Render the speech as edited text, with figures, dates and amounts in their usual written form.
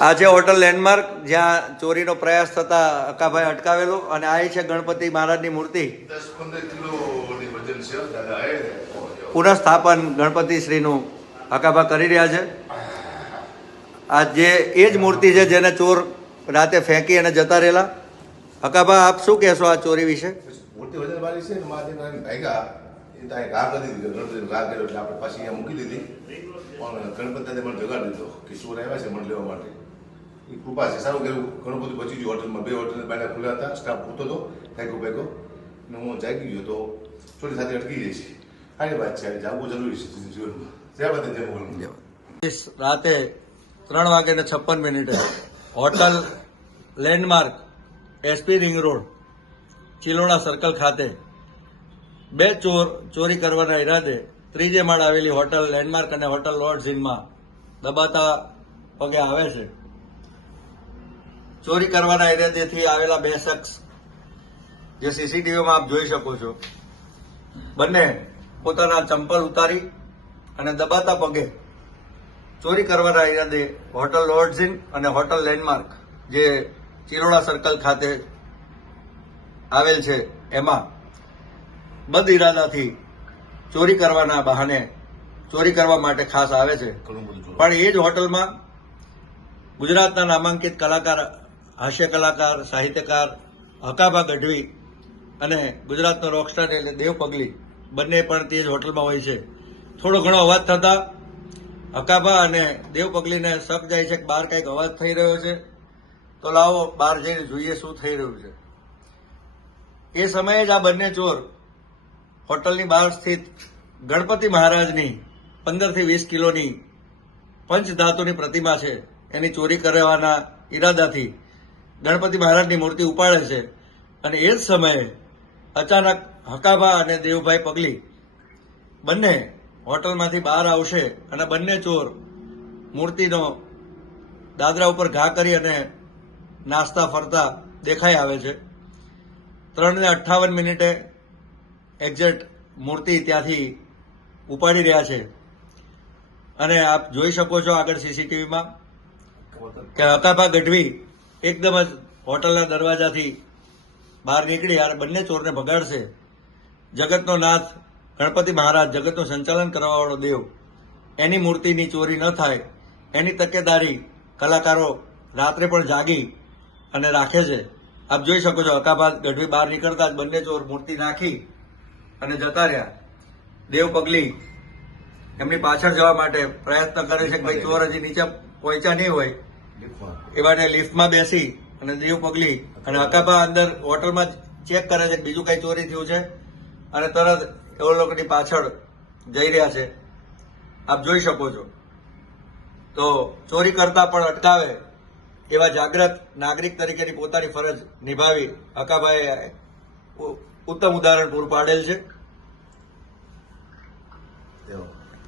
આ છે hotel landmark, જ્યાં ચોરીનો પ્રયાસ થતા અકાભાઈ અટકાવેલો. અને આ છે ગણપતિ મહારાજની મૂર્તિ. 10-15 કિલોની વજન છે દાદા. પુનઃસ્થાપન ગણપતિ શ્રીનું અકાભા કરી રહ્યા છે. આ જે એ જ મૂર્તિ છે જેને ચોર રાતે ફેંકી અને જતા રહેલા. અકાભા, આપ શું કહેશો આ ચોરી વિશે? મોટી વજન વાળી છે ને માથે ભાગ્યા એ ત્યાં ઘા કરી દીધી, ગણપતિ ઘા કર્યો એટલે આપણે પાછી અહીંયા મૂકી દીધી. પણ ગણપતિને મને જગાડી દીધો કે ચોર આવ્યા છે મને લેવા માટે. એ કૃપા છે. સારું કર્યું, ઘણું બધું બચી ગયું. હોટલમાં 2 હોટલ બાયલા ખુલ્લા હતા, સ્ટાફ પૂરતો હતો ભેગો અને હું જાગી ગયો તો ચોરી સાથે અટકી જાય છે. સારી વાત છે, જાગવું જરૂરી છે જીવનમાં. જય માતા, જય મોગલ. રાતે 3:56 hotel landmark, SP ring road, Chiloda circle ખાતે 2 ચોર ચોરી કરવાના ઈરાદે 3 માળ આવેલી હોટલ લેન્ડમાર્ક અને હોટલ લોર્ડ્સ ઇનમાં દબાતા પગે આવે છે. ચોરી કરવાના ઈરાદેથી આવેલા 2 શખ્સ, જે સીસીટીવીમાં આપ જોઈ શકો છો, બંને પોતાના ચંપલ ઉતારી અને દબાતા પગે ચોરી કરવાના ઈરાદે હોટલ લોર્ડ્સ ઇન અને હોટલ લેન્ડમાર્ક, જે ચિલોડા સર્કલ ખાતે આવેલ છે, એમાં બદ ઇરાદાથી ચોરી કરવાના બહાને ચોરી કરવા માટે ખાસ આવે છે. પણ એ જ હોટલમાં ગુજરાતના નામાંકિત કલાકાર, હાસ્ય કલાકાર, સાહિત્યકાર અકાભા ગઢવી અને ગુજરાતનો રોકસ્ટાર એટલે દેવ પગલી બંને પણ તે જ હોટલમાં હોય છે. થોડો ઘણો અવાજ થતા અકાભા અને દેવ પગલીને શક જાય છે કે બહાર કંઈક અવાજ થઈ રહ્યો છે, તો લાવો બહાર જઈને જોઈએ શું થઈ રહ્યું છે. એ સમયે જ આ બંને ચોર હોટલની બહાર સ્થિત ગણપતિ મહારાજની 15 થી 20 કિલોની પંચધાતુની પ્રતિમા છે, એની ચોરી કરવાના ઈરાદાથી ગણપતિ મહારાજની મૂર્તિ ઉપાડે છે. અને એ જ સમયે અચાનક હકાભા અને દેવભાઈ પગલી બંને હોટલમાંથી બહાર આવશે અને બંને ચોર મૂર્તિનો દાદરા ઉપર ઘા કરી અને નાસ્તા ફરતા દેખાઈ આવે છે. 3:58 એક્ઝેક્ટ મૂર્તિ ત્યાંથી ઉપાડી રહ્યા છે. અને આપ જોઈ શકો છો આગળ સીસીટીવીમાં કે અકાભા ગઢવી એકદમ જ હોટલના દરવાજાથી બહાર નીકળી અને બંને ચોરને ભગાડશે. જગતનો નાથ ગણપતિ મહારાજ, જગતનું સંચાલન કરવાવાળો દેવ, એની મૂર્તિની ચોરી ન થાય એની તકેદારી કલાકારો રાત્રે પણ જાગી અને રાખે છે. આપ જોઈ શકો છો અકાભા ગઢવી બહાર નીકળતા જ બંને ચોર મૂર્તિ નાખી અને જતા રહ્યા. દેવ પગલી એમની પાછળ જવા માટે પ્રયત્ન કરે છે કે ભાઈ ચોર હજી નીચે પહોંચ્યા નહીં હોય, એવાને લિફ્ટમાં બેસી અને દેવ પગલી અને અકાભા અંદર હોટલમાં ચેક કરે છે કે બીજું કઈ ચોરી થયું છે અને તરત એવો લોકોની પાછળ જઈ રહ્યા છે. આપ જોઈ શકો છો. તો ચોરી કરતા પણ અટકાવે એવા જાગૃત નાગરિક તરીકેની પોતાની ફરજ નિભાવી અકાભાઈએ ઉત્તમ ઉદાહરણ પૂરું પાડેલ છે.